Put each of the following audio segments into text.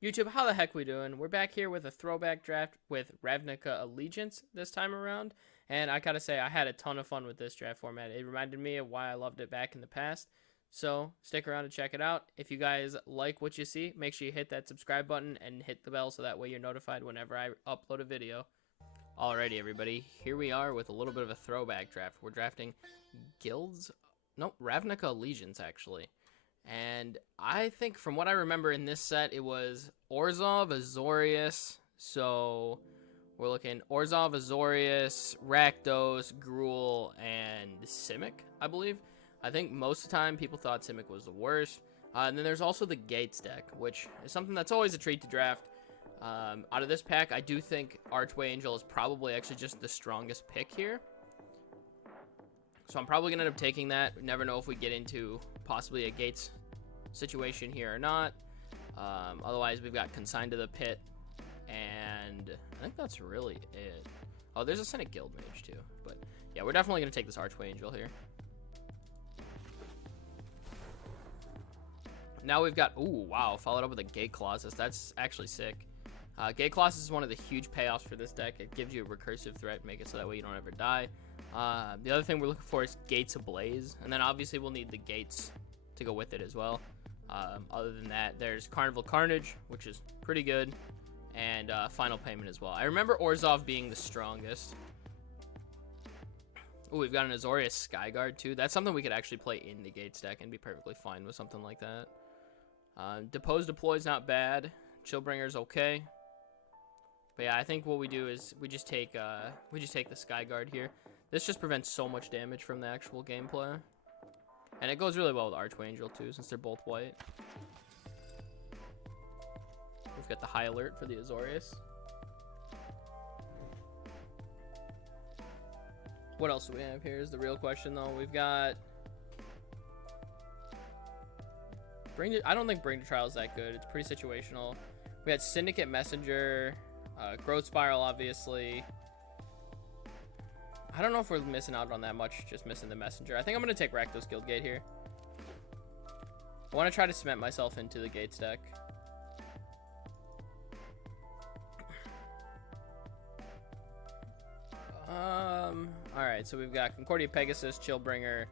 YouTube, how the heck we doing? We're back here with a throwback draft with Ravnica Allegiance this time around. And I gotta say, I had a ton of fun with this draft format. It reminded me of why I loved it back in the past. So stick around and check it out. If you guys like what you see, make sure you hit that subscribe button and hit the bell so that way you're notified whenever I upload a video. Alrighty, everybody, here we are with a little bit of a throwback draft. We're drafting Ravnica Allegiance, actually. And I think from what I remember in this set, it was Orzhov, Azorius. So we're looking Orzhov, Azorius, Rakdos, Gruul, and Simic, I believe. I think most of the time people thought Simic was the worst. And then there's also the Gates deck, which is something that's always a treat to draft. Out of this pack, I do think Archway Angel is probably actually just the strongest pick here. So I'm probably going to end up taking that. Never know if we get into possibly a Gates situation here or not. Otherwise, we've got Consigned to the Pit. And I think that's really it. Oh, there's a Senate Guild Mage too. But yeah, we're definitely going to take this Archway Angel here. Now we've got, ooh, wow, followed up with a Gate Colossus. That's actually sick. Gate Colossus is one of the huge payoffs for this deck. It gives you a recursive threat, make it so that way you don't ever die. The other thing we're looking for is Gates Ablaze, and then obviously we'll need the Gates to go with it as well. Other than that, there's Carnival Carnage, which is pretty good, and Final Payment as well. I remember Orzhov being the strongest. Ooh, we've got an Azorius Skyguard too. That's something we could actually play in the Gates deck and be perfectly fine with something like that. Depose Deploy's not bad. Chillbringer's okay. But yeah, I think what we do is we just take the Skyguard here. This just prevents so much damage from the actual gameplay. And it goes really well with Archway Angel too, since they're both white. We've got the High Alert for the Azorius. What else do we have here is the real question though. We've got I don't think Bring to Trial is that good. It's pretty situational. We had Syndicate Messenger, Growth Spiral, obviously. I don't know if we're missing out on that much, just missing the Messenger. I think I'm going to take Rakdos Guildgate here. I want to try to cement myself into the Gates deck. Alright, so we've got Concordia Pegasus, Chillbringer,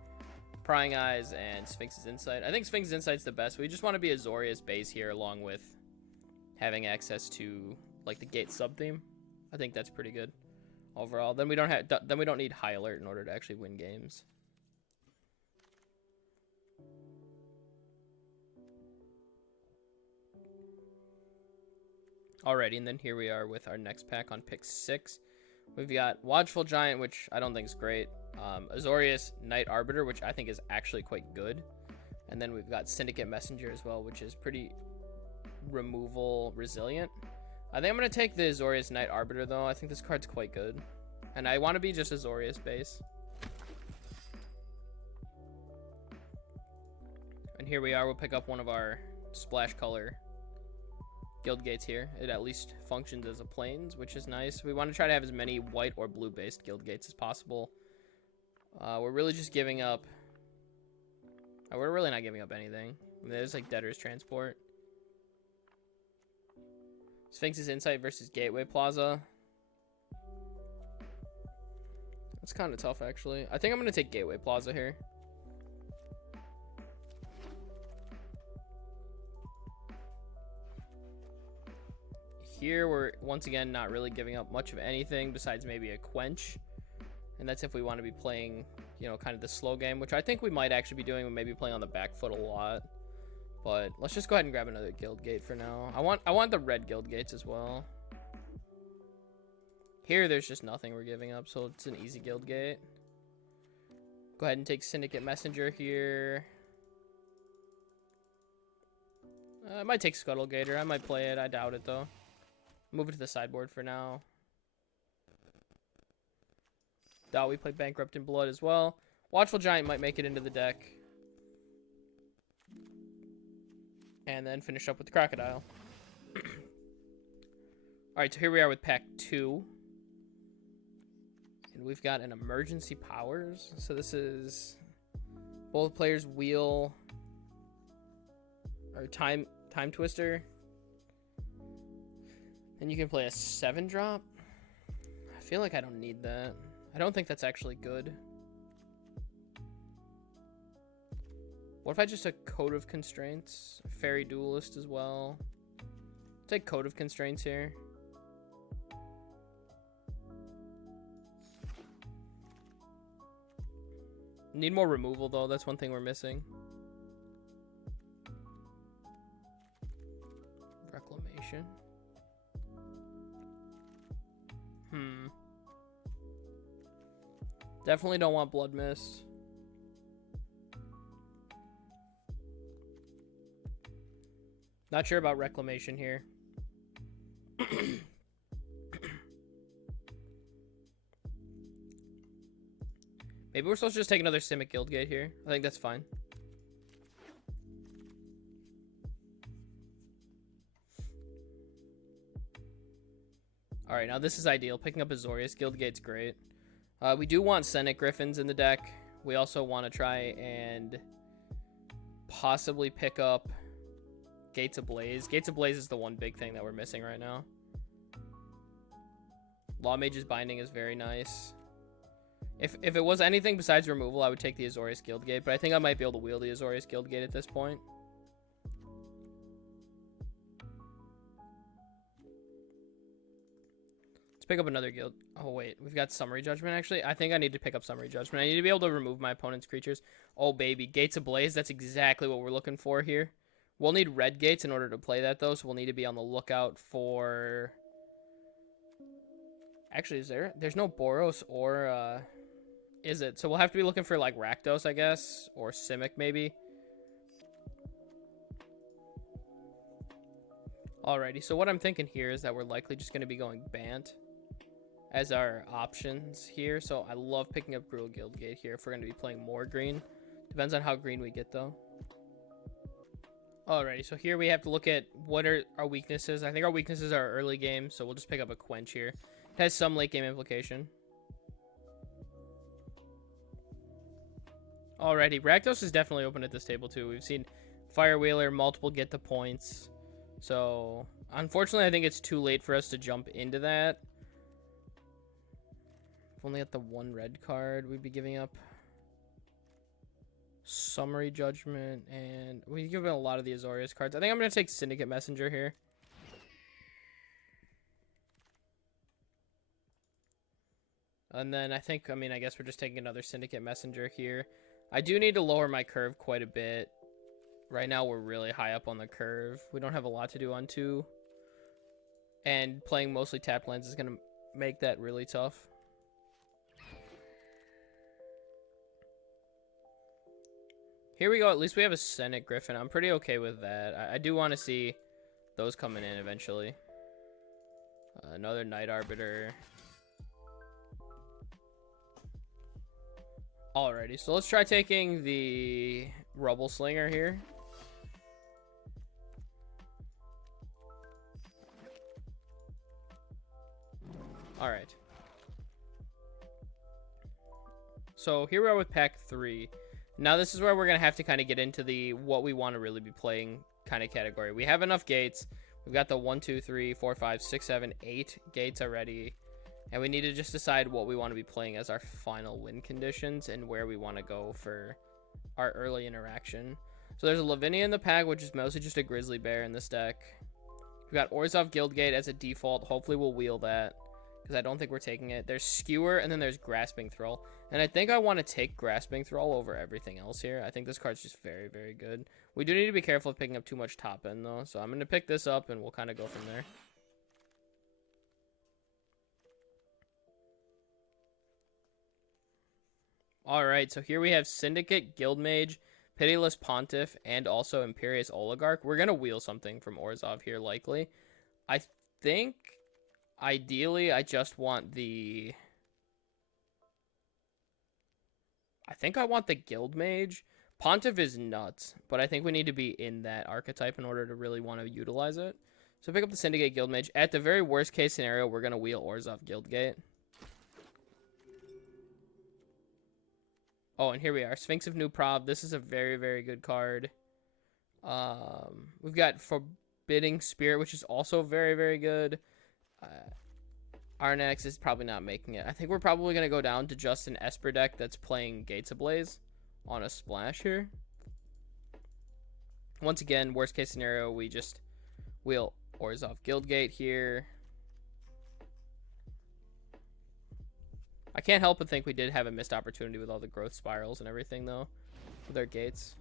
Prying Eyes, and Sphinx's Insight. I think Sphinx's Insight's the best. We just want to be Azorius base here along with having access to like the Gate sub-theme. I think that's pretty good overall. Then we don't need High Alert in order to actually win games. Alrighty, and then here we are with our next pack on pick 6. We've got Watchful Giant, which I don't think is great. Azorius Knight Arbiter, which I think is actually quite good. And then we've got Syndicate Messenger as well, which is pretty removal resilient. I think I'm going to take the Azorius Knight Arbiter, though. I think this card's quite good. And I want to be just Azorius base. And here we are. We'll pick up one of our splash color Guild Gates here. It at least functions as a plains, which is nice. We want to try to have as many white or blue based Guild Gates as possible. We're really just giving up. We're really not giving up anything. There's like Debtor's Transport. Sphinx's Insight versus Gateway Plaza. That's kind of tough, actually. I think I'm going to take Gateway Plaza here. Here, we're once again not really giving up much of anything besides maybe a Quench. And that's if we want to be playing, you know, kind of the slow game, which I think we might actually be doing. We may be playing on the back foot a lot. But let's just go ahead and grab another Guild Gate for now. I want the red Guild Gates as well. Here, there's just nothing we're giving up, so it's an easy Guild Gate. Go ahead and take Syndicate Messenger here. I might take Scuttle Gator. I might play it. I doubt it, though. Move it to the sideboard for now. Doubt we play Bankrupt in Blood as well. Watchful Giant might make it into the deck. And then finish up with the Crocodile. Alright, so here we are with pack 2. And we've got an Emergency Powers. So this is both players wheel or time twister. Then you can play a 7-drop. I feel like I don't need that. I don't think that's actually good. What if I just took Code of Constraints? Fairy Duelist as well. Take Code of Constraints here. Need more removal, though. That's one thing we're missing. Reclamation. Definitely don't want Blood Mist. Not sure about Reclamation here. Maybe we're supposed to just take another Simic Guildgate here. I think that's fine. Alright, now this is ideal. Picking up Azorius Guildgate's great. We do want Senate Griffins in the deck. We also want to try and possibly pick up Gates of Blaze. Gates of Blaze is the one big thing that we're missing right now. Law Mage's Binding is very nice. If it was anything besides removal, I would take the Azorius Guildgate, but I think I might be able to wield the Azorius Guildgate at this point. Let's pick up another guild. Oh, wait. We've got Summary Judgment, actually. I think I need to pick up Summary Judgment. I need to be able to remove my opponent's creatures. Oh, baby. Gates of Blaze. That's exactly what we're looking for here. We'll need red gates in order to play that, though, so we'll need to be on the lookout for... Actually, there's no Boros or, is it? So we'll have to be looking for, like, Rakdos, I guess, or Simic, maybe. Alrighty, so what I'm thinking here is that we're likely just going to be going Bant as our options here. So I love picking up Gruul Guildgate here if we're going to be playing more green. Depends on how green we get, though. Alrighty, so here we have to look at what are our weaknesses. I think our weaknesses are early game, so we'll just pick up a Quench here. It has some late game implication. Alrighty, Rakdos is definitely open at this table too. We've seen Firewheeler, multiple get the points. So, unfortunately, I think it's too late for us to jump into that. If only at the one red card, we'd be giving up Summary Judgment, and we give up a lot of the Azorius cards. I think I'm going to take Syndicate Messenger here. And then I guess we're just taking another Syndicate Messenger here. I do need to lower my curve quite a bit. Right now, we're really high up on the curve. We don't have a lot to do on 2. And playing mostly tapped lands is going to make that really tough. Here we go. At least we have a Senate Griffin. I'm pretty okay with that. I do want to see those coming in eventually. Another Night Arbiter. Alrighty, so let's try taking the Rubble Slinger here. Alright. So here we are with pack 3. Now this is where we're going to have to kind of get into the what we want to really be playing kind of category. We have enough gates. We've got the 1, 2, 3, 4, 5, 6, 7, 8 gates already. And we need to just decide what we want to be playing as our final win conditions and where we want to go for our early interaction. So there's a Lavinia in the pack, which is mostly just a Grizzly Bear in this deck. We've got Orzhov Guildgate as a default. Hopefully we'll wheel that, because I don't think we're taking it. There's Skewer, and then there's Grasping Thrall. And I think I want to take Grasping Thrall over everything else here. I think this card's just very, very good. We do need to be careful of picking up too much top end, though. So I'm going to pick this up, and we'll kind of go from there. Alright, so here we have Syndicate, Guildmage, Pitiless Pontiff, and also Imperious Oligarch. We're going to wheel something from Orzhov here, likely. I think, ideally, I just want the... I think I want the Guildmage. Pontiff is nuts, but I think we need to be in that archetype in order to really want to utilize it. So pick up the Syndicate Guildmage. At the very worst case scenario, we're going to wheel Orzhov Guildgate. Oh, and here we are. Sphinx of New Prov. This is a very, very good card. We've got Forbidding Spirit, which is also very, very good. Arnex is probably not making it. I think we're probably going to go down to just an Esper deck that's playing Gates Ablaze on a splash here. Once again, worst case scenario, we just wheel Orzhov Guildgate here. I can't help but think we did have a missed opportunity with all the growth spirals and everything, though, with our gates.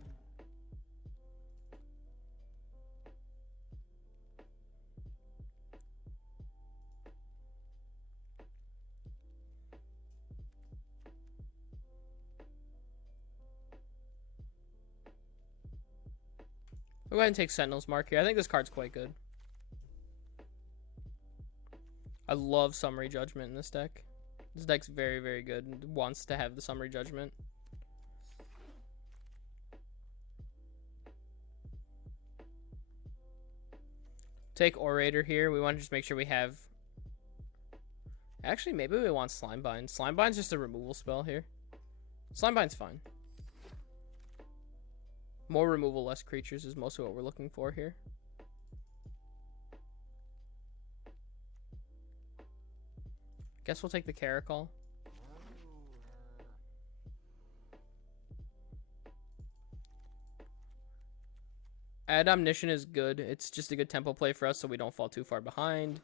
We'll go ahead and take Sentinel's Mark here. I think this card's quite good. I love Summary Judgment in this deck. This deck's very, very good. It wants to have the Summary Judgment. Take Orator here. We want to just make sure we have... Actually, maybe we want Slimebind. Slimebind's just a removal spell here. Slimebind's fine. More removal, less creatures is mostly what we're looking for here. Guess we'll take the Caracol. Add Omniscient is good. It's just a good tempo play for us so we don't fall too far behind.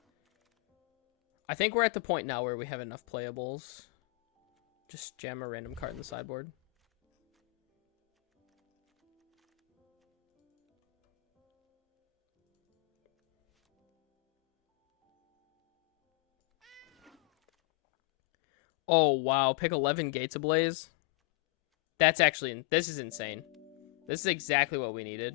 I think we're at the point now where we have enough playables. Just jam a random card in the sideboard. Oh, wow. Pick 11 Gates Ablaze. That's actually... This is insane. This is exactly what we needed.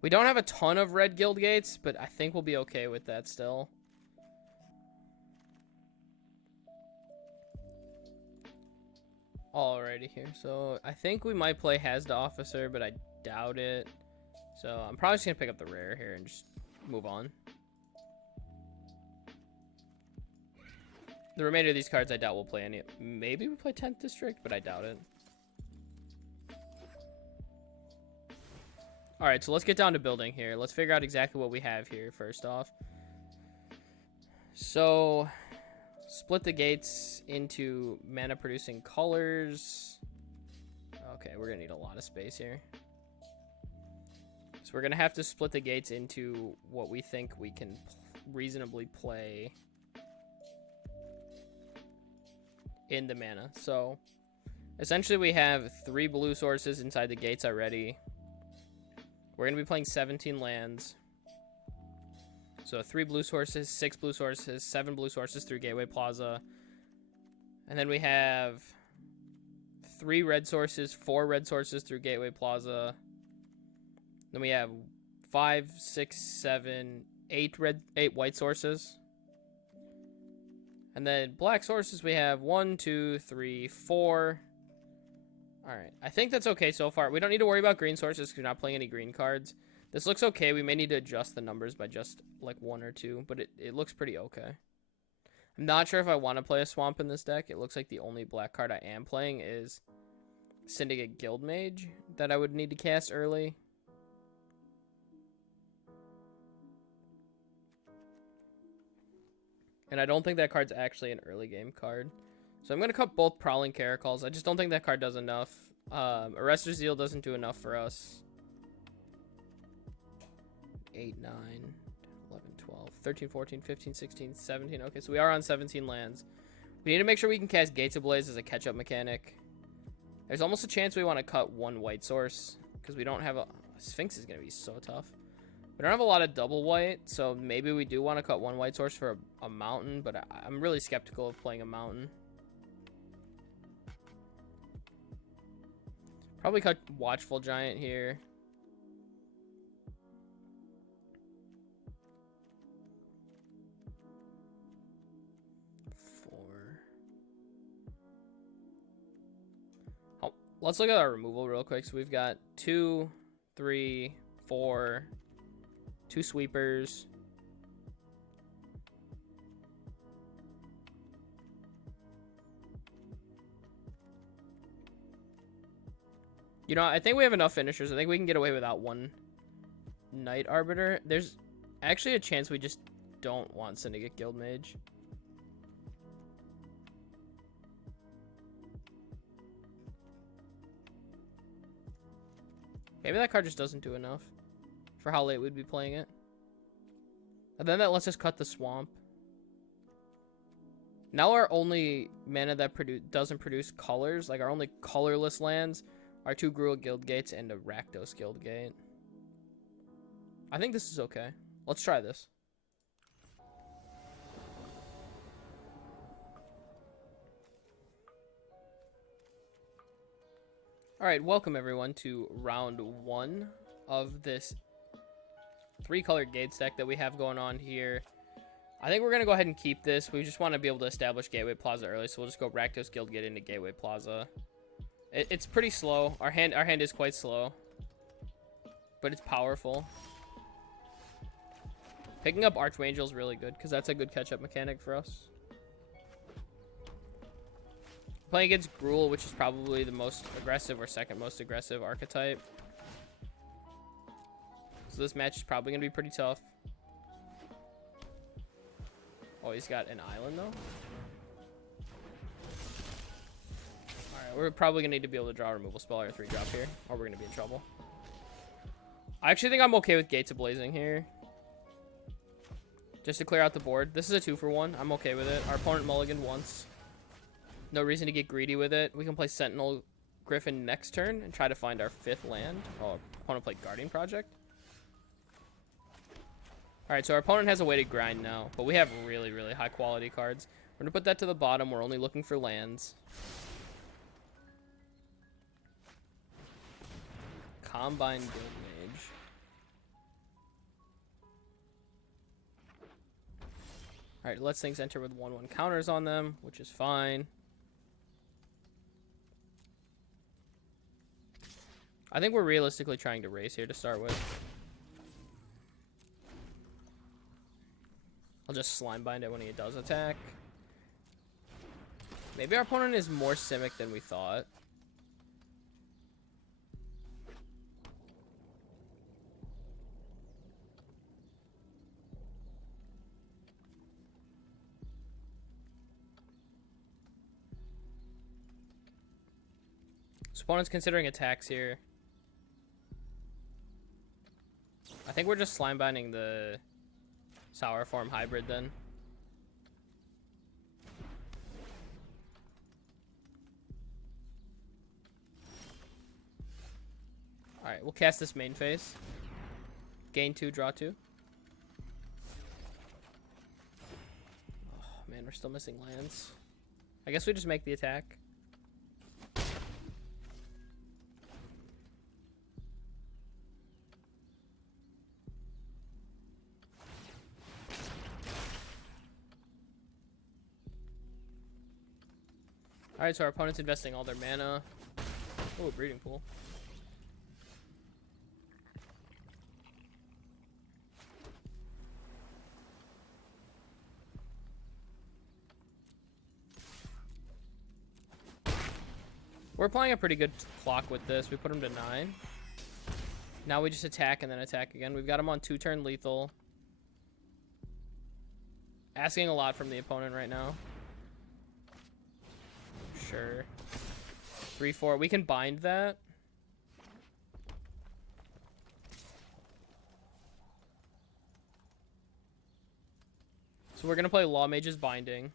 We don't have a ton of red guild gates, but I think we'll be okay with that still. Alrighty here. So I think we might play Hazda Officer, but I doubt it. So I'm probably just going to pick up the rare here and just move on. The remainder of these cards I doubt we'll play any. Maybe we play 10th District, but I doubt it. Alright, so let's get down to building here. Let's figure out exactly what we have here first off. So, split the gates into mana producing colors. Okay, we're gonna need a lot of space here. So we're gonna have to split the gates into what we think we can reasonably play in the mana. So, essentially we have 3 blue sources inside the gates already. We're going to be playing 17 lands. So 3 blue sources, 6 blue sources, 7 blue sources through Gateway Plaza. And then we have 3 red sources, 4 red sources through Gateway Plaza. Then we have 5, 6, 7, 8 white sources. And then black sources we have 1, 2, 3, 4. Alright, I think that's okay so far. We don't need to worry about green sources because we're not playing any green cards. This looks okay. We may need to adjust the numbers by just like 1 or 2, but it looks pretty okay. I'm not sure if I want to play a swamp in this deck. It looks like the only black card I am playing is Syndicate Guildmage that I would need to cast early. And I don't think that card's actually an early game card. So I'm going to cut both Prowling Caracols. I just don't think that card does enough. Arrestor Zeal doesn't do enough for us. 8, 9, 11, 12, 13, 14, 15, 16, 17. Okay, so we are on 17 lands. We need to make sure we can cast Gates Ablaze as a catch-up mechanic. There's almost a chance we want to cut 1 white source because we don't have a... Sphinx is going to be so tough. We don't have a lot of double white, so maybe we do want to cut 1 white source for a mountain, but I'm really skeptical of playing a mountain. Probably cut Watchful Giant here. Oh, let's look at our removal real quick. So we've got 2, 3, 4, 2 sweepers. You know, I think we have enough finishers. I think we can get away without 1 Knight Arbiter. There's actually a chance we just don't want Syndicate Guild Mage. Maybe that card just doesn't do enough for how late we'd be playing it. And then that lets us cut the swamp. Now our only mana that doesn't produce colors, like our only colorless lands, are 2 Gruul Guild Gates and a Rakdos Guild Gate. I think this is okay. Let's try this. Alright, welcome everyone to round 1 of this 3-color gate stack that we have going on here. I think we're going to go ahead and keep this. We just want to be able to establish Gateway Plaza early, so we'll just go Rakdos Guild Gate into Gateway Plaza. It's pretty slow. Our hand is quite slow, but it's powerful. Picking up Archangel is really good, because that's a good catch-up mechanic for us. Playing against Gruul, which is probably the most aggressive or second most aggressive archetype. So this match is probably going to be pretty tough. Oh, he's got an island, though. Alright, we're probably going to need to be able to draw a removal spell or a 3-drop here, or we're going to be in trouble. I actually think I'm okay with Gates of Blazing here. Just to clear out the board. This is a 2-for-1. I'm okay with it. Our opponent mulliganed once. No reason to get greedy with it. We can play Sentinel Griffin next turn and try to find our 5th land. Oh, our opponent played Guardian Project. Alright, so our opponent has a way to grind now, but we have really, really high quality cards. We're going to put that to the bottom. We're only looking for lands. Combine Guild Mage. Alright, let's things enter with 1/1 counters on them, which is fine. I think we're realistically trying to race here to start with. I'll just Slime Bind it when he does attack. Maybe our opponent is more Simic than we thought. So opponent's considering attacks here. I think we're just Slime Binding the Sour Form Hybrid then. Alright, we'll cast this main phase. Gain 2, draw 2. Oh man, we're still missing lands. I guess we just make the attack. Alright, so our opponent's investing all their mana. Oh, Breeding Pool. We're applying a pretty good clock with this. We put him to 9. Now we just attack and then attack again. We've got him on 2-turn lethal. Asking a lot from the opponent right now. Sure. 3/4. We can bind that. So we're gonna play Law Mage's Binding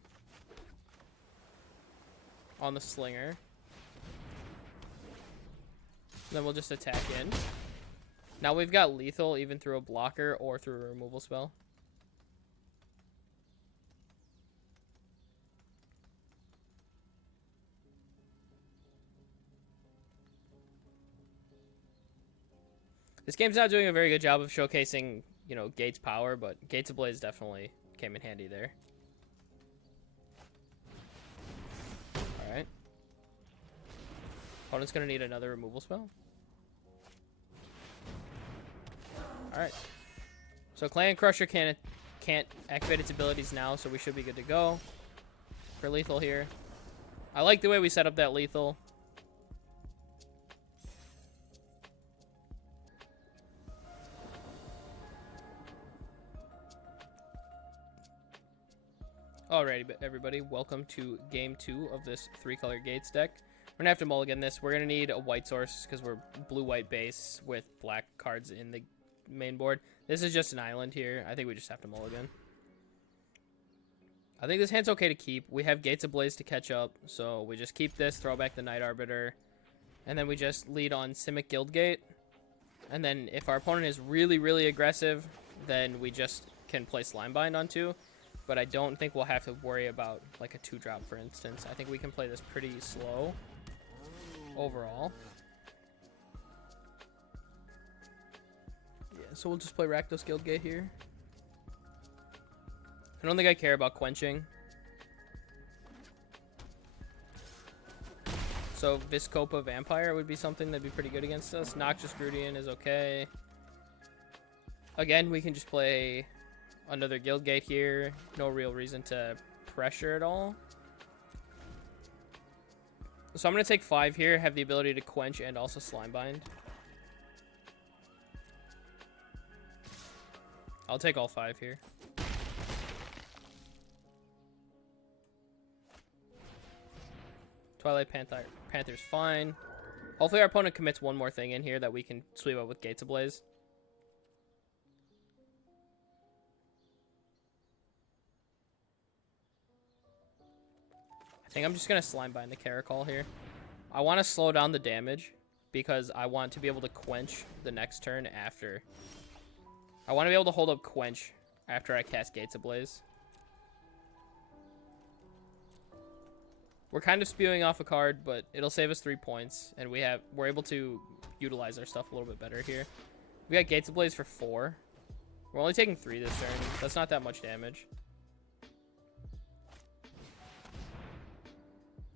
on the Slinger. Then we'll just attack in. Now we've got lethal even through a blocker or through a removal spell. This game's not doing a very good job of showcasing, you know, Gates' power, but Gates of Blaze definitely came in handy there. Alright. Opponent's gonna need another removal spell. Alright. So Clan Crusher can't activate its abilities now, so we should be good to go for lethal here. I like the way we set up that lethal. Alrighty, everybody, welcome to game 2 of this 3-color gates deck. We're gonna have to mulligan this. We're gonna need a white source because we're blue-white base with black cards in the main board. This is just an island here. I think we just have to mulligan. I think this hand's okay to keep. We have Gates Ablaze to catch up, so we just keep this, throw back the Night Arbiter, and then we just lead on Simic Guildgate. And then if our opponent is really, really aggressive, then we just can play Slimebind on 2. But I don't think we'll have to worry about like a 2-drop, for instance. I think we can play this pretty slow overall. Yeah, so we'll just play Rakdos Guildgate here. I don't think I care about quenching. So Viscopa Vampire would be something that'd be pretty good against us. Noxious Grudian is okay. Again, we can just play another Guildgate here. No real reason to pressure at all. So I'm going to take 5 here. Have the ability to quench and also Slimebind. I'll take all 5 here. Twilight Panther's fine. Hopefully our opponent commits one more thing in here that we can sweep up with Gates Ablaze. I think I'm just going to Slimebind the Caracol here. I want to slow down the damage because I want to be able to quench the next turn after. I want to be able to hold up quench after I cast Gates Ablaze. We're kind of spewing off a card, but it'll save us 3 points, and we're able to utilize our stuff a little bit better here. We got Gates Ablaze for 4. We're only taking 3 this turn. That's not that much damage.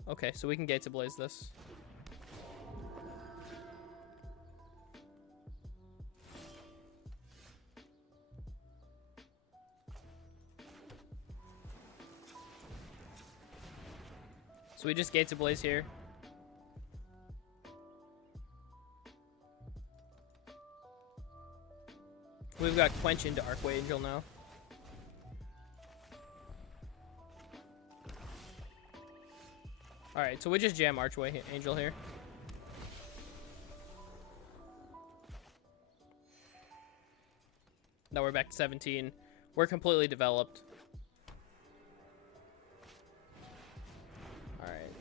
Okay, so we can Gates Ablaze this. So we just Gates Ablaze here. We've got Quench into Archway Angel now. Alright, so we just jam Archway Angel here. Now we're back to 17. We're completely developed. Alright.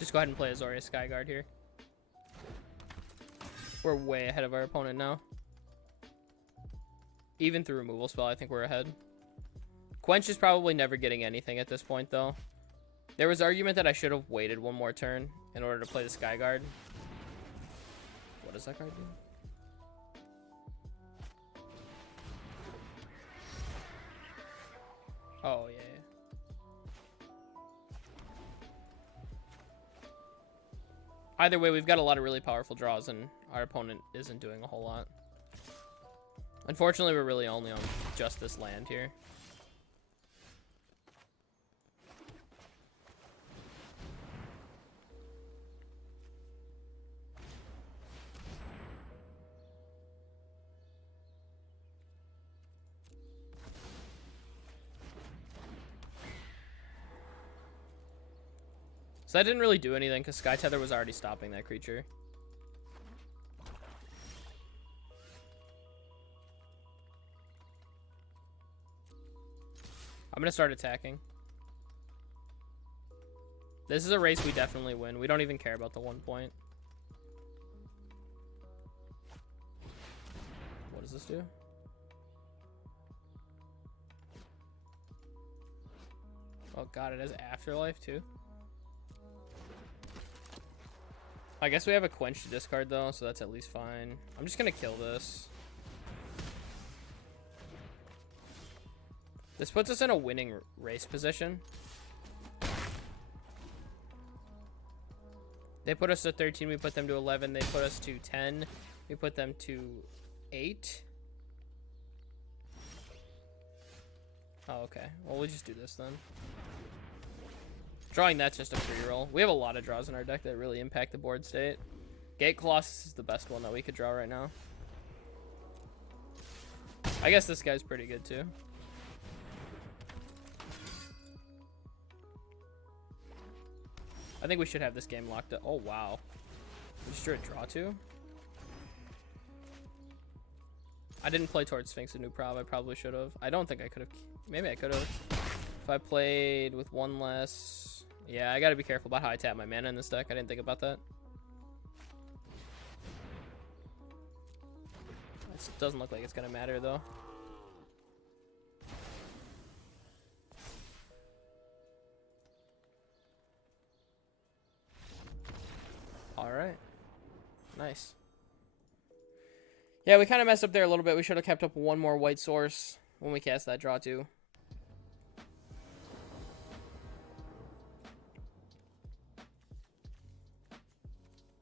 Just go ahead and play Azoria Skyguard here. We're way ahead of our opponent now. Even through removal spell, I think we're ahead. Quench is probably never getting anything at this point, though. There was argument that I should have waited one more turn in order to play the Skyguard. What does that card do? Oh, yeah. Either way, we've got a lot of really powerful draws, and our opponent isn't doing a whole lot. Unfortunately, we're really only on just this land here. So that didn't really do anything because Sky Tether was already stopping that creature. I'm going to start attacking. This is a race we definitely win. We don't even care about the 1 point. What does this do? Oh god, it has Afterlife too. I guess we have a Quench to discard though, so that's at least fine. I'm just going to kill this. This puts us in a winning race position. They put us to 13, we put them to 11. They put us to 10, we put them to 8. Oh, okay. Well, we'll just do this then. Drawing that's just a free roll. We have a lot of draws in our deck that really impact the board state. Gate Colossus is the best one that we could draw right now. I guess this guy's pretty good too. I think we should have this game locked up. Oh, wow. We just drew a draw two? I didn't play towards Sphinx a new prob. I probably should have. I don't think I could have. Maybe I could have. If I played with one less. Yeah, I got to be careful about how I tap my mana in this deck. I didn't think about that. This doesn't look like it's going to matter, though. All right. Nice. Yeah, we kind of messed up there a little bit. We should have kept up one more white source when we cast that draw too.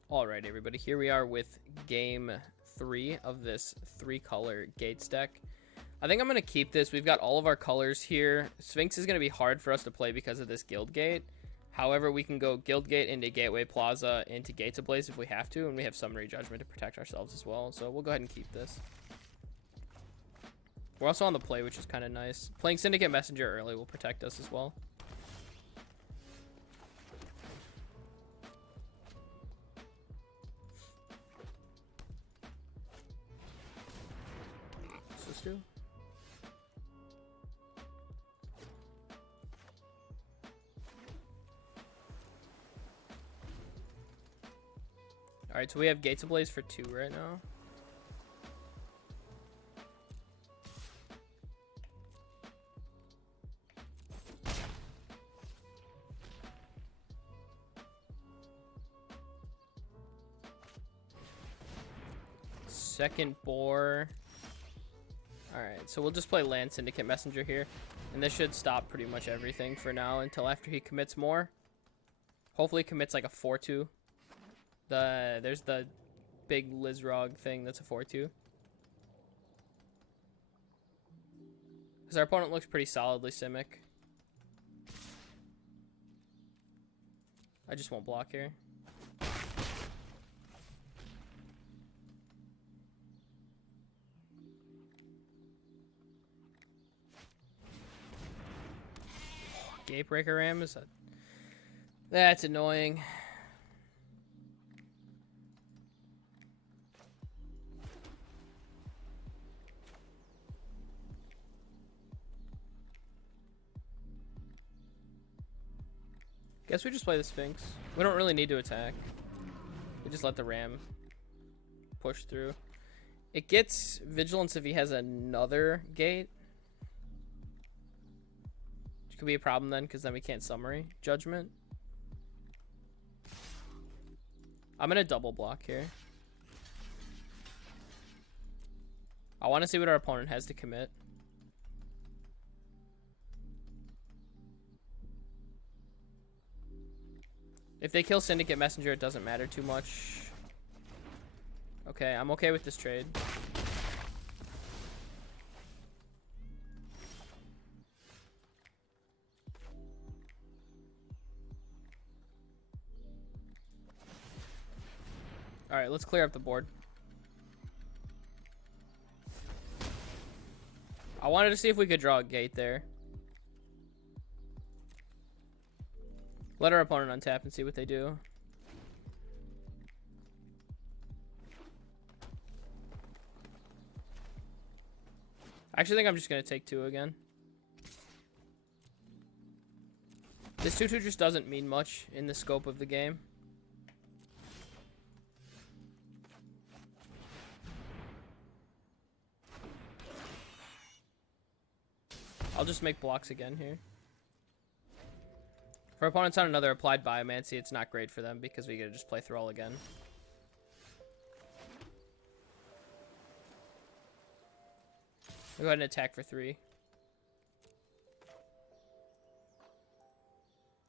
All right, everybody. Here we are with game 3 of this 3-color Gates deck. I think I'm going to keep this. We've got all of our colors here. Sphinx is going to be hard for us to play because of this Guild Gate. However, we can go Guild Gate into Gateway Plaza into Gates Ablaze if we have to, and we have Summary Judgment to protect ourselves as well. So we'll go ahead and keep this. We're also on the play, which is kind of nice. Playing Syndicate Messenger early will protect us as well. What's this do? Alright, so we have Gates Ablaze for 2 right now. Second Boar. Alright, so we'll just play Land Syndicate Messenger here. And this should stop pretty much everything for now until after he commits more. Hopefully he commits like a 4-2. There's the big Lizrog thing that's a 4-2. Because our opponent looks pretty solidly Simic. I just won't block here. Gatebreaker Ram is a... That's annoying. Guess we just play the Sphinx. We don't really need to attack. We just let the Ram push through. It gets Vigilance if he has another gate. Which could be a problem then, because then we can't Summary Judgment. I'm going to double block here. I want to see what our opponent has to commit. If they kill Syndicate Messenger, it doesn't matter too much. Okay, I'm okay with this trade. Alright, let's clear up the board. I wanted to see if we could draw a gate there. Let our opponent untap and see what they do. I actually think I'm just going to take 2 again. This 2-2 just doesn't mean much in the scope of the game. I'll just make blocks again here. If our opponent's on another Applied Biomancy, it's not great for them because we gotta just play Thrall again. We'll go ahead and attack for 3.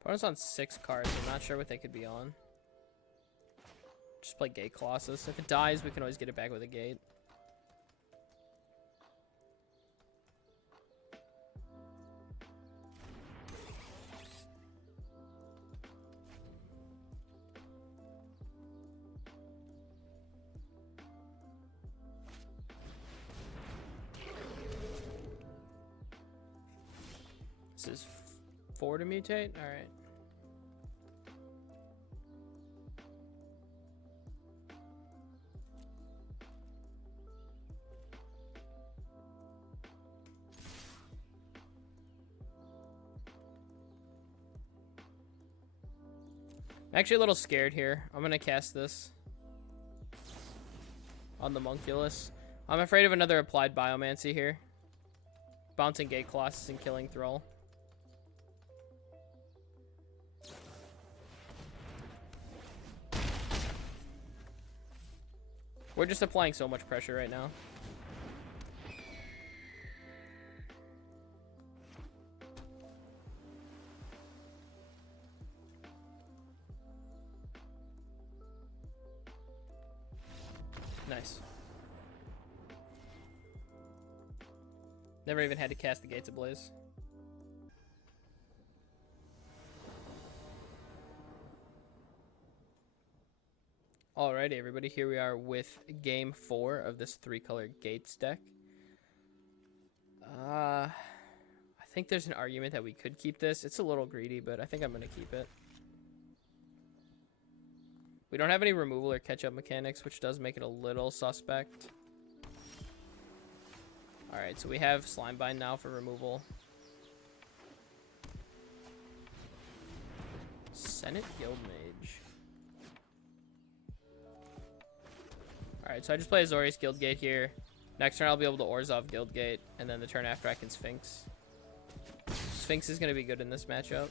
Opponent's on 6 cards. I'm not sure what they could be on. Just play Gate Colossus. If it dies, we can always get it back with a gate. This is 4 to mutate? Alright. I'm actually a little scared here. I'm gonna cast this on the Monculus. I'm afraid of another applied Biomancy here. Bouncing Gate Colossus and killing Thrall. We're just applying so much pressure right now. Nice. Never even had to cast the Gates Ablaze. Alrighty, everybody, here we are with game 4 of this 3-color Gates deck. I think there's an argument that we could keep this. It's a little greedy, but I think I'm going to keep it. We don't have any removal or catch-up mechanics, which does make it a little suspect. Alright, so we have Slimebind now for removal. Senate Guildmage. Alright, so I just play Azorius Guildgate here. Next turn I'll be able to Orzhov Guildgate, and then the turn after I can Sphinx. Sphinx is going to be good in this matchup.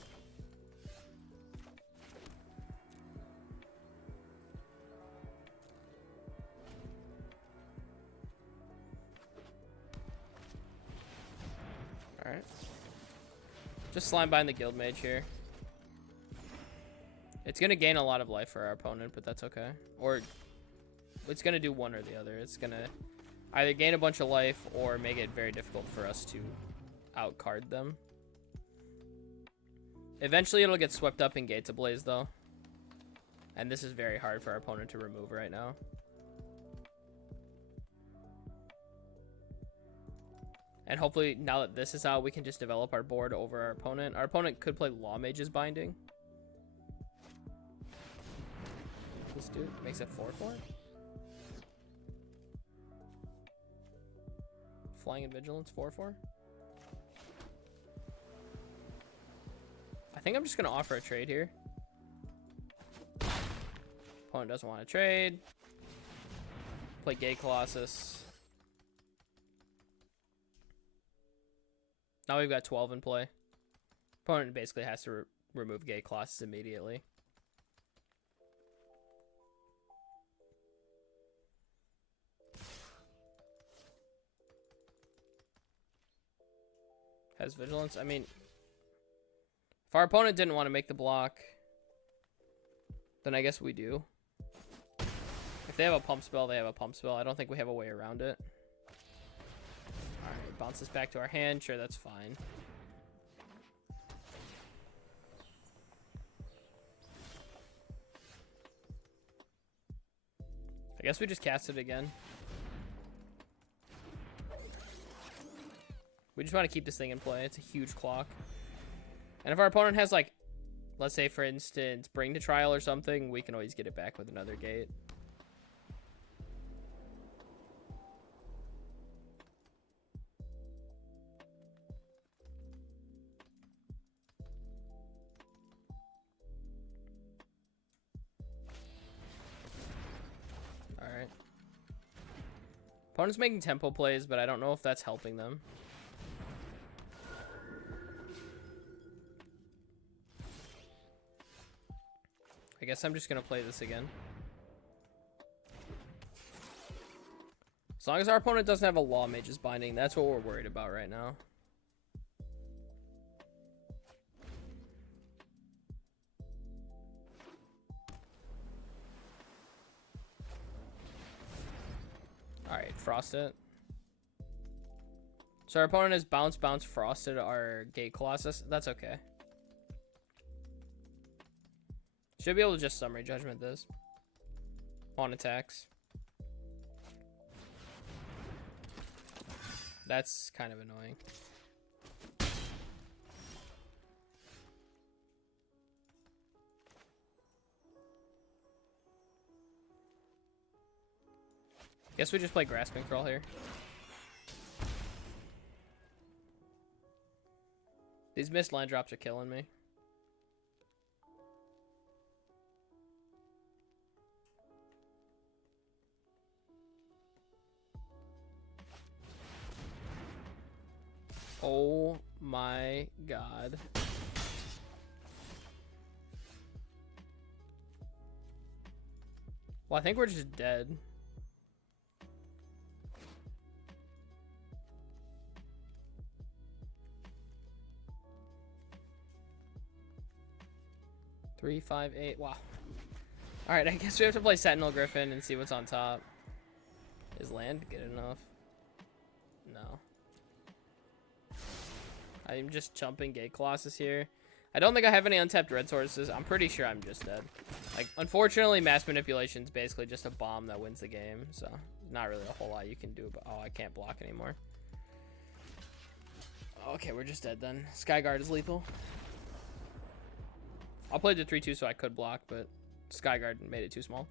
Alright. Just Slimebind the Guildmage here. It's going to gain a lot of life for our opponent, but that's okay. Or it's going to do one or the other. It's going to either gain a bunch of life or make it very difficult for us to outcard them. Eventually it'll get swept up in Gates Ablaze though. And this is very hard for our opponent to remove right now. And hopefully now that this is out, we can just develop our board over our opponent. Our opponent could play Law Mage's Binding. This dude makes it 4/4. Flying and Vigilance 4/4. I think I'm just gonna offer a trade here. Opponent doesn't want to trade. Play Gate Colossus. Now we've got 12 in play. Opponent basically has to remove Gate Colossus immediately. Has Vigilance. I mean, if our opponent didn't want to make the block, then I guess we do. If they have a pump spell, they have a pump spell. I don't think we have a way around it. Alright, bounce this back to our hand. Sure, that's fine. I guess we just cast it again. We just want to keep this thing in play. It's a huge clock. And if our opponent has, like, let's say, for instance, Bring to Trial or something, we can always get it back with another gate. Alright. Opponent's making tempo plays, but I don't know if that's helping them. I guess I'm just going to play this again. As long as our opponent doesn't have a Law Mage's Binding, that's what we're worried about right now. Alright, Frost it. So our opponent has Bounce, Frosted our Gate Colossus. That's okay. Should be able to just Summary Judgment this on attacks. That's kind of annoying. Guess we just play Grasping Thrall here. These missed land drops are killing me. Oh my god. Well, I think we're just dead. Three, 5, 8. Wow. Alright, I guess we have to play Sentinel Griffin and see what's on top. Is land good enough? No. I'm just jumping Gate Colossus here. I don't think I have any untapped red sources. I'm pretty sure I'm just dead. Like, unfortunately, Mass Manipulation is basically just a bomb that wins the game. So, not really a whole lot you can do. But, oh, I can't block anymore. Okay, we're just dead then. Skyguard is lethal. I'll play the 3-2 so I could block, but Skyguard made it too small.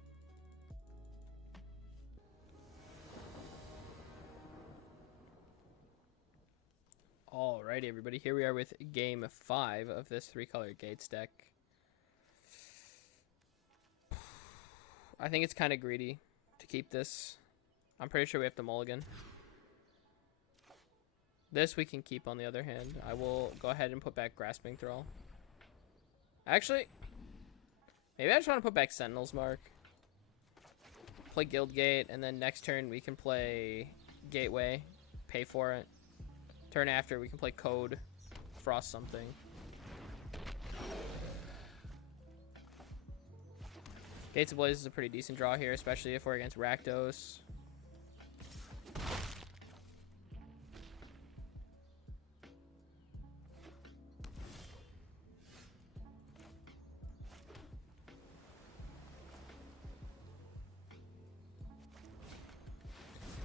Alrighty, everybody. Here we are with game 5 of this 3-color Gates deck. I think it's kind of greedy to keep this. I'm pretty sure we have to mulligan. This we can keep on the other hand. I will go ahead and put back Grasping Thrall. Actually, maybe I just want to put back Sentinel's Mark. Play Guildgate, and then next turn we can play Gateway. Pay for it. Turn after, we can play Code. Frost something. Gates of Blaze is a pretty decent draw here, especially if we're against Rakdos.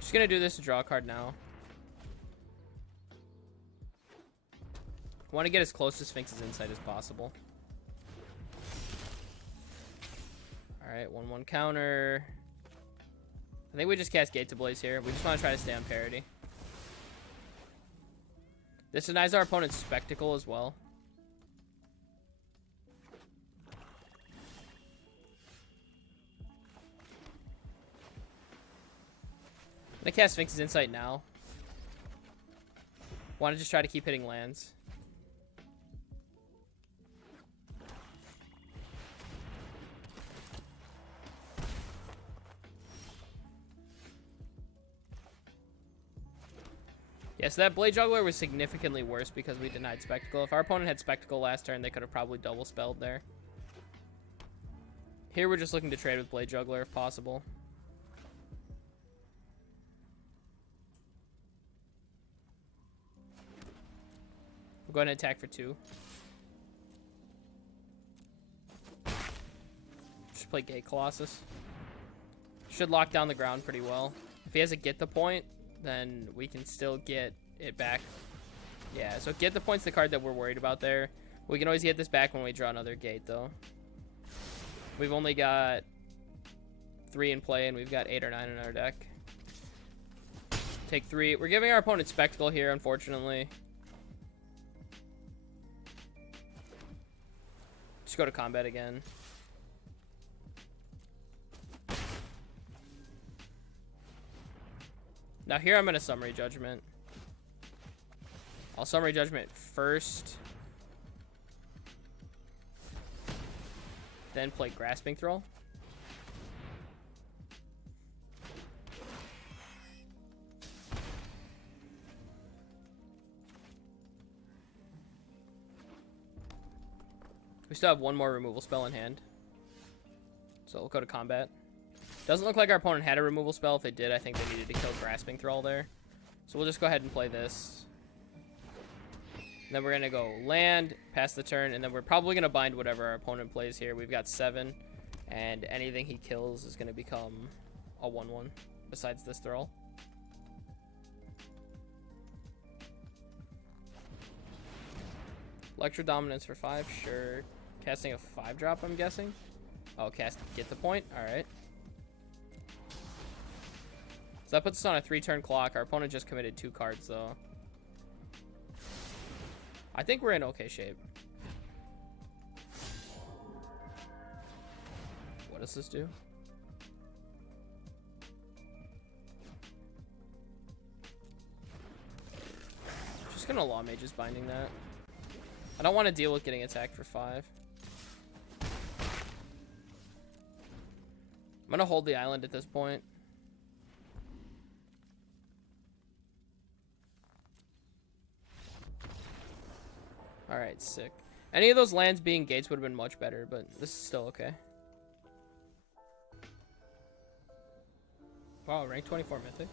Just gonna do this to draw a card now. Want to get as close to Sphinx's Insight as possible. Alright, 1-1 counter. I think we just cast Gate to Blaze here. We just want to try to stay on parity. This denies our opponent's Spectacle as well. I'm gonna cast Sphinx's Insight now. Want to just try to keep hitting lands. Yeah, so that Blade Juggler was significantly worse because we denied Spectacle. If our opponent had Spectacle last turn, they could have probably double spelled there. Here we're just looking to trade with Blade Juggler if possible. We'll go ahead and attack for 2. Just play Gate Colossus. Should lock down the ground pretty well. If he has a Get the Point, then we can still get it back. Yeah, so Get the Point's the card that we're worried about there. We can always get this back when we draw another Gate, though. We've only got 3 in play, and we've got 8 or 9 in our deck. Take 3. We're giving our opponent Spectacle here, unfortunately. Just go to combat again. Now here I'm going to Summary Judgment. I'll Summary Judgment first. Then play Grasping Thrall. We still have one more removal spell in hand. So we'll go to combat. Doesn't look like our opponent had a removal spell. If they did, I think they needed to kill Grasping Thrall there. So we'll just go ahead and play this. And then we're going to go land, pass the turn, and then we're probably going to bind whatever our opponent plays here. We've got 7, and anything he kills is going to become a 1-1 besides this Thrall. Electro Dominance for 5, sure. Casting a 5-drop, I'm guessing. Oh, Get the Point, alright. So that puts us on a 3-turn clock. Our opponent just committed 2 cards, though. I think we're in okay shape. What does this do? Just gonna Law Mage's Binding that. I don't want to deal with getting attacked for 5. I'm gonna hold the island at this point. Alright, sick. Any of those lands being gates would have been much better, but this is still okay. Wow, rank 24 mythic.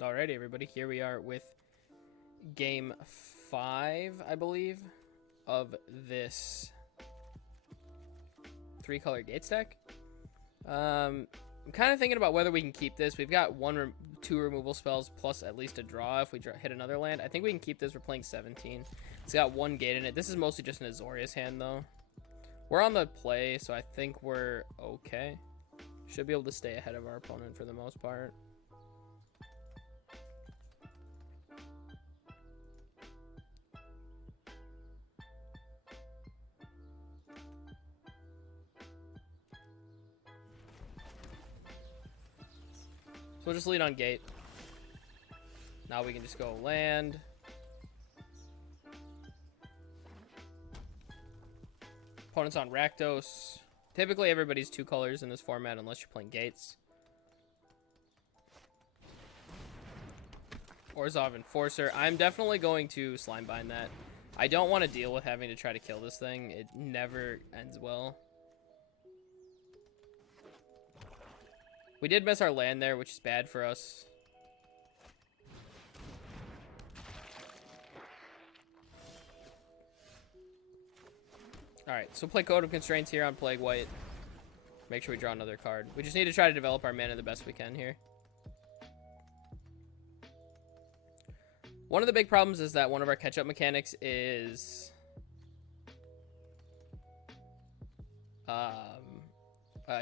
Alrighty, everybody. Here we are with game 5, I believe, of this 3-color gate stack. I'm kind of thinking about whether we can keep this. We've got 2 removal spells plus at least a draw if we hit another land. I think we can keep this. We're playing 17. It's got 1 gate in it. This is mostly just an Azorius hand, though. We're on the play, so I think we're okay. Should be able to stay ahead of our opponent for the most part. So we'll just lead on gate. Now we can just go land. Opponent's on Rakdos. Typically everybody's 2 colors in this format unless you're playing gates. Orzhov Enforcer. I'm definitely going to Slime Bind that. I don't want to deal with having to try to kill this thing. It never ends well. We did miss our land there, which is bad for us. Alright, so play Code of Constraints here on Plague White. Make sure we draw another card. We just need to try to develop our mana the best we can here. One of the big problems is that one of our catch-up mechanics is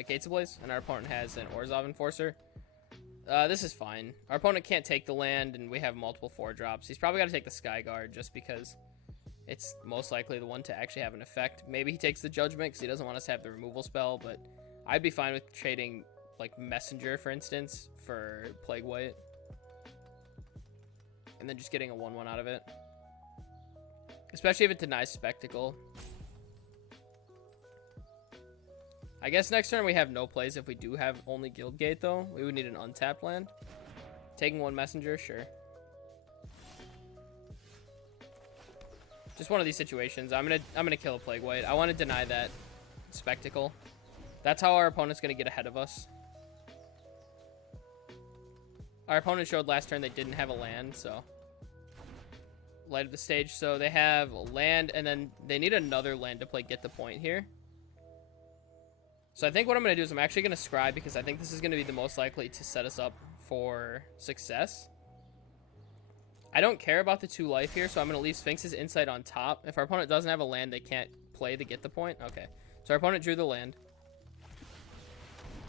Gates Ablaze, and our opponent has an Orzhov Enforcer. This is fine. Our opponent can't take the land, and we have multiple 4-drops. He's probably got to take the Skyguard just because it's most likely the one to actually have an effect. Maybe he takes the Judgment because he doesn't want us to have the removal spell, but I'd be fine with trading, like, Messenger, for instance, for Plague White. And then just getting a 1/1 out of it. Especially if it denies Spectacle. I guess next turn we have no plays if we do have only Guildgate, though. We would need an untapped land. Taking 1 Messenger, sure. Just one of these situations. I'm gonna kill a Plague White. I want to deny that Spectacle. That's how our opponent's gonna get ahead of us. Our opponent showed last turn they didn't have a land, so light up the stage. So they have land, and then they need another land to play Get the Point here. So I think what I'm going to do is I'm actually going to Scry because I think this is going to be the most likely to set us up for success. I don't care about the 2 life here, so I'm going to leave Sphinx's Insight on top. If our opponent doesn't have a land, they can't play the Get the Point. Okay, so our opponent drew the land.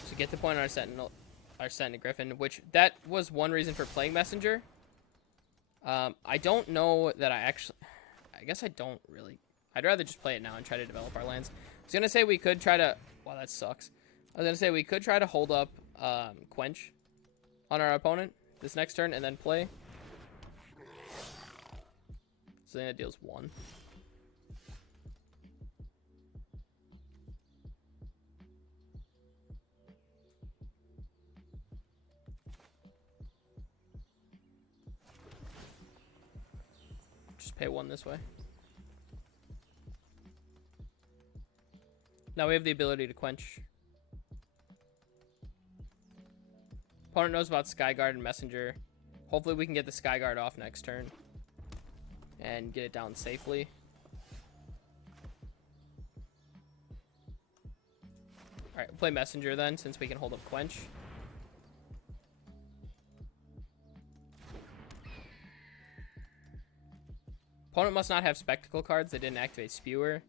So Get the Point on our Sentinel Griffin, which that was one reason for playing Messenger. I don't know that I guess I don't really. I'd rather just play it now and try to develop our lands. I was going to say we could try to... Wow, that sucks. I was going to say we could try to hold up Quench on our opponent this next turn and then play. So then it deals 1. Just pay 1 this way. Now we have the ability to Quench. Opponent knows about Skyguard and Messenger. Hopefully we can get the Skyguard off next turn and get it down safely. Alright, we'll play Messenger then, since we can hold up Quench. Opponent must not have Spectacle cards. They didn't activate Spewer.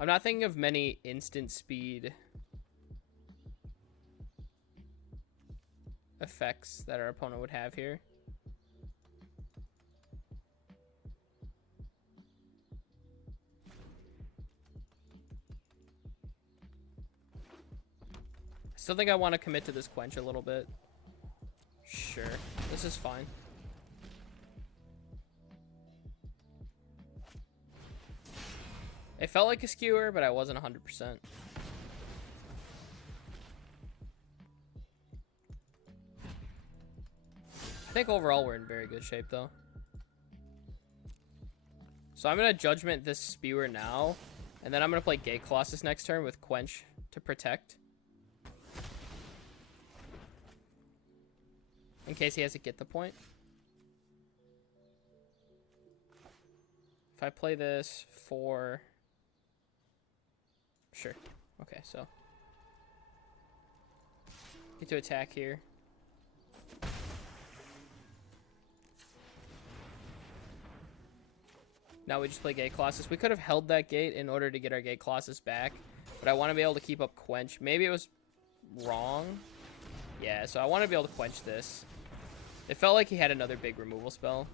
I'm not thinking of many instant speed effects that our opponent would have here. I still think I want to commit to this quench a little bit. Sure, this is fine. It felt like a skewer, but I wasn't 100%. I think overall we're in very good shape, though. So I'm going to Judgment this Spewer now, and then I'm going to play Gate Colossus next turn with Quench to protect. In case he has to get the point. If I play this for... Sure. Okay, so... Get to attack here. Now we just play Gate Colossus. We could have held that gate in order to get our Gate Colossus back, but I want to be able to keep up Quench. Maybe it was wrong. Yeah, so I want to be able to quench this. It felt like he had another big removal spell.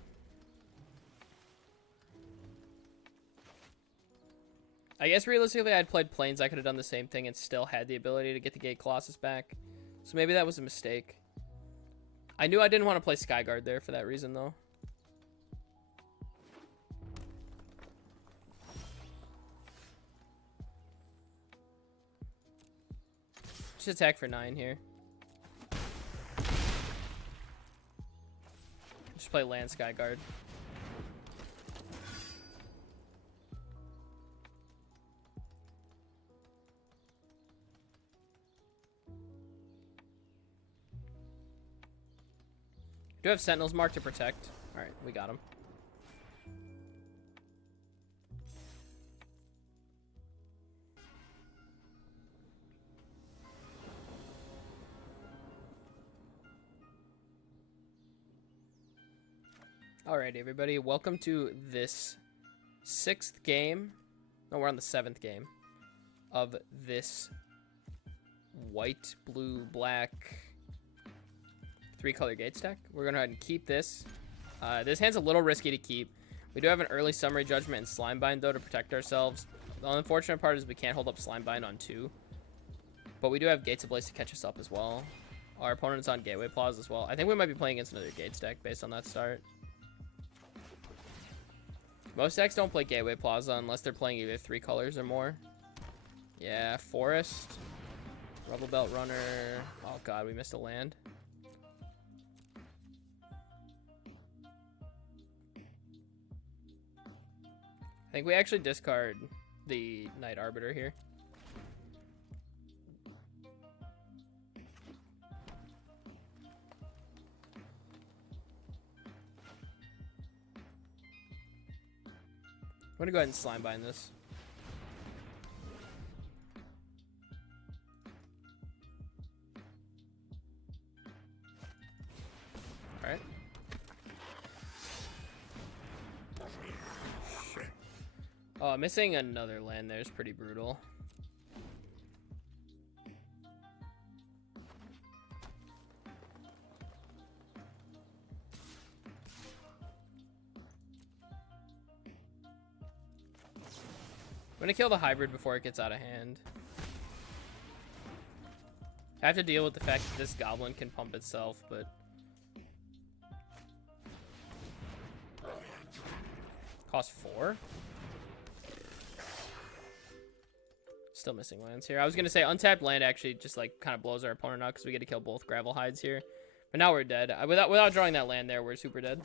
I guess realistically I'd played Plains. I could have done the same thing and still had the ability to get the Gate Colossus back. So maybe that was a mistake. I knew I didn't want to play Skyguard there for that reason, though. Just attack for 9 here. Just play land Skyguard. Do have Sentinel's Mark to protect. Alright, we got him. Alright, everybody. Welcome to this 6th game. No, we're on the 7th game of this white, blue, black 3-color gate stack. We're going to go ahead and keep this. This hand's a little risky to keep. We do have an early Summary Judgment and Slimebind, though, to protect ourselves. The unfortunate part is we can't hold up Slimebind on 2. But we do have Gates Ablaze to catch us up as well. Our opponent's on Gateway Plaza as well. I think we might be playing against another gate stack based on that start. Most decks don't play Gateway Plaza unless they're playing either 3 colors or more. Yeah, Forest. Rubble Belt Runner. Oh god, we missed a land. I think we actually discard the Knight Arbiter here. I'm gonna go ahead and Slimebind this. Alright. Oh, missing another land there is pretty brutal. I'm gonna kill the hybrid before it gets out of hand. I have to deal with the fact that this goblin can pump itself, but... Cost 4? Still missing lands here. I was gonna say untapped land actually just like kind of blows our opponent out because we get to kill both gravel hides here. But now we're dead. Without drawing that land there, we're super dead.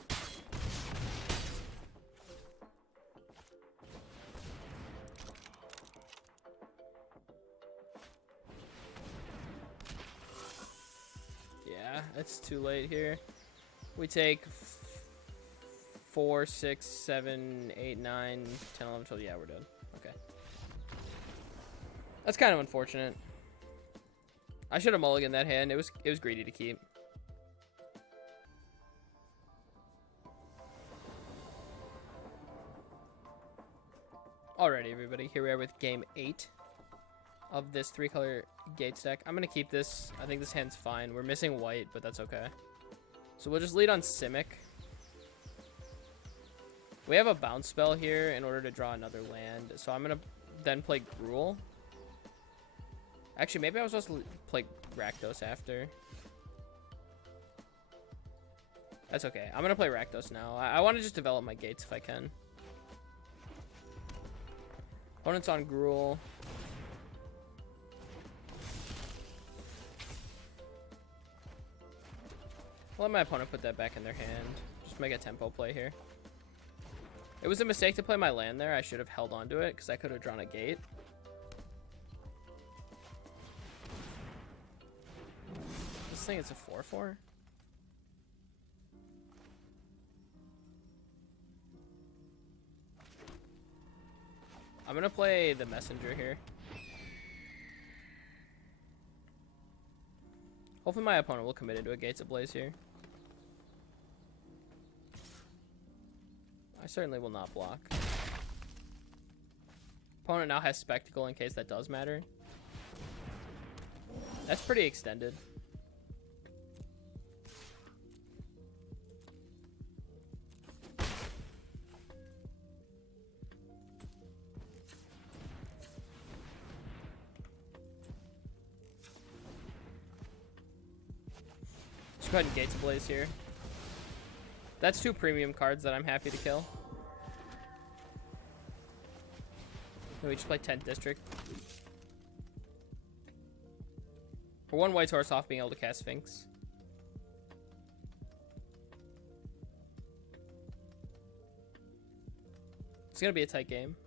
Yeah, it's too late here. We take 4, 6, 7, 8, 9, 10, 11, 12. Yeah, we're dead. Okay. That's kind of unfortunate. I should have mulliganed that hand. It was greedy to keep. Alrighty, everybody. Here we are with game 8 of this 3-color gate stack. I'm going to keep this. I think this hand's fine. We're missing white, but that's okay. So we'll just lead on Simic. We have a bounce spell here in order to draw another land. So I'm going to then play Gruul. Actually, maybe I was supposed to play Rakdos after. That's okay. I'm going to play Rakdos now. I want to just develop my gates if I can. Opponent's on Gruul. I'll let my opponent put that back in their hand. Just make a tempo play here. It was a mistake to play my land there. I should have held on to it because I could have drawn a gate. This thing is a 4/4. I'm going to play the messenger here. Hopefully my opponent will commit into a Gates Ablaze here. I certainly will not block. Opponent now has Spectacle in case that does matter. That's pretty extended. Go ahead and Gates Ablaze here. That's 2 premium cards that I'm happy to kill. We just play 10th District. For 1 white horse off being able to cast Sphinx. It's gonna be a tight game.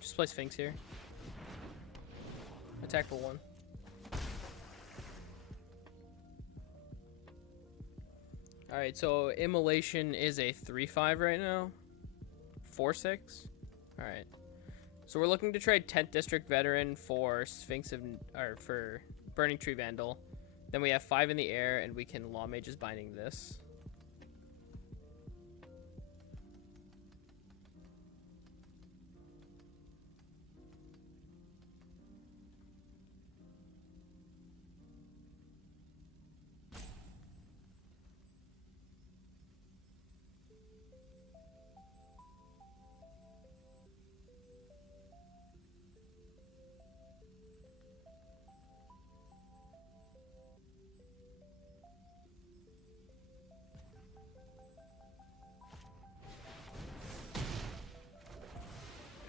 Just play Sphinx here. Attack for 1. Alright, so Immolation is a 3/5 right now. 4/6. Alright. So we're looking to trade 10th District Veteran for Sphinx of, or for Burning Tree Vandal. Then we have 5 in the air and we can Law Mage's Binding this.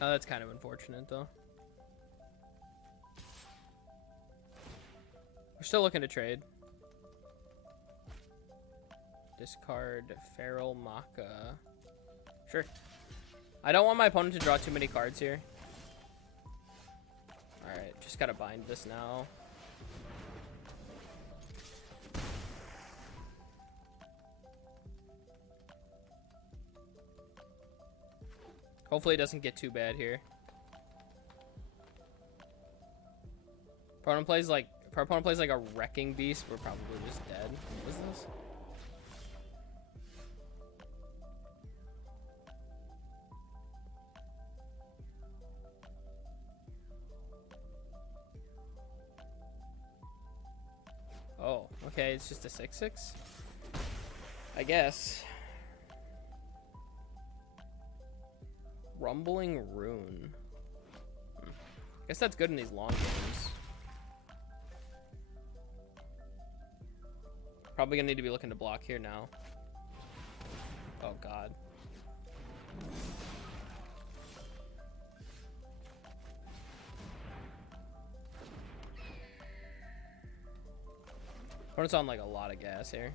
Oh, that's kind of unfortunate, though. We're still looking to trade. Discard Feral Maka. Sure. I don't want my opponent to draw too many cards here. Alright, just gotta bind this now. Hopefully it doesn't get too bad here. If our opponent plays like a Wrecking Beast, we're probably just dead. What is this? Oh, okay, it's just a 6/6? I guess. Rumbling Rune. Guess that's good in these long games. Probably gonna need to be looking to block here now. Oh god. Opponent's on like a lot of gas here.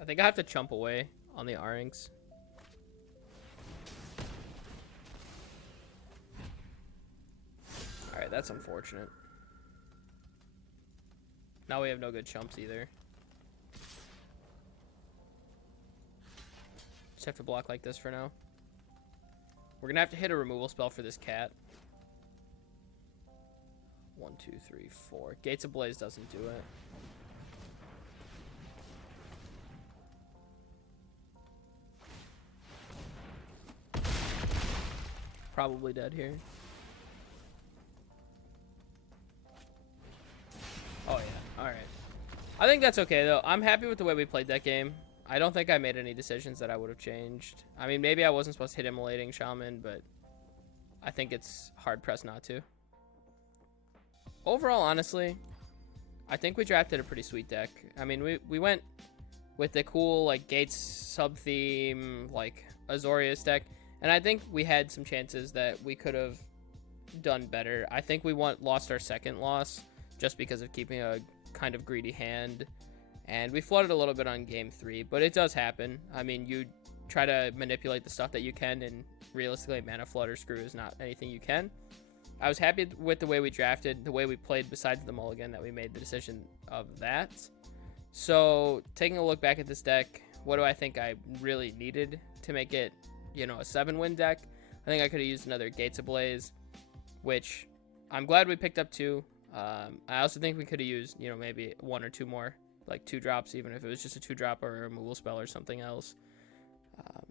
I think I have to chump away on the R-Inks. Alright, that's unfortunate. Now we have no good chumps either. Just have to block like this for now. We're gonna have to hit a removal spell for this cat. 1, 2, 3, 4. Gates Ablaze doesn't do it. Probably dead here. Oh yeah, alright. I think that's okay though. I'm happy with the way we played that game. I don't think I made any decisions that I would have changed. I mean, maybe I wasn't supposed to hit Immolating Shaman, but I think it's hard-pressed not to. Overall, honestly, I think we drafted a pretty sweet deck. I mean, we went with the cool, like, Gates sub-theme, like, Azorius deck, and I think we had some chances that we could have done better. I think we lost our second loss just because of keeping a kind of greedy hand. And we flooded a little bit on game 3, but it does happen. I mean, you try to manipulate the stuff that you can, and realistically, mana flood or screw is not anything you can. I was happy with the way we drafted, the way we played besides the mulligan, that we made the decision of that. So, taking a look back at this deck, what do I think I really needed to make it, you know, a 7-win deck? I think I could have used another Gates Ablaze, which I'm glad we picked up 2. I also think we could have used, you know, maybe 1 or 2 more, like 2 drops, even if it was just a 2-drop or a removal spell or something else.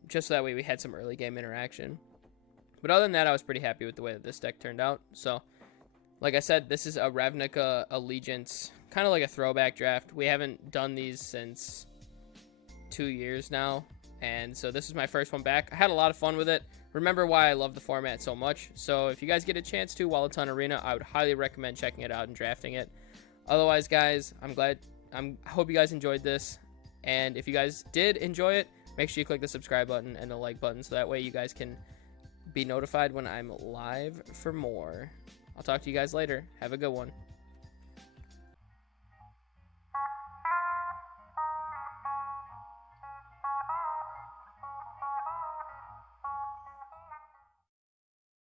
Just so that way we had some early game interaction. But other than that, I was pretty happy with the way that this deck turned out. So, like I said, this is a Ravnica Allegiance, kind of like a throwback draft. We haven't done these since 2 years now, and so this is my first one back. I had a lot of fun with it. Remember why I love the format so much. So if you guys get a chance to while it's on Arena, I would highly recommend checking it out and drafting it. Otherwise, guys, I hope you guys enjoyed this. And if you guys did enjoy it, make sure you click the subscribe button and the like button so that way you guys can be notified when I'm live for more. I'll talk to you guys later. Have a good one.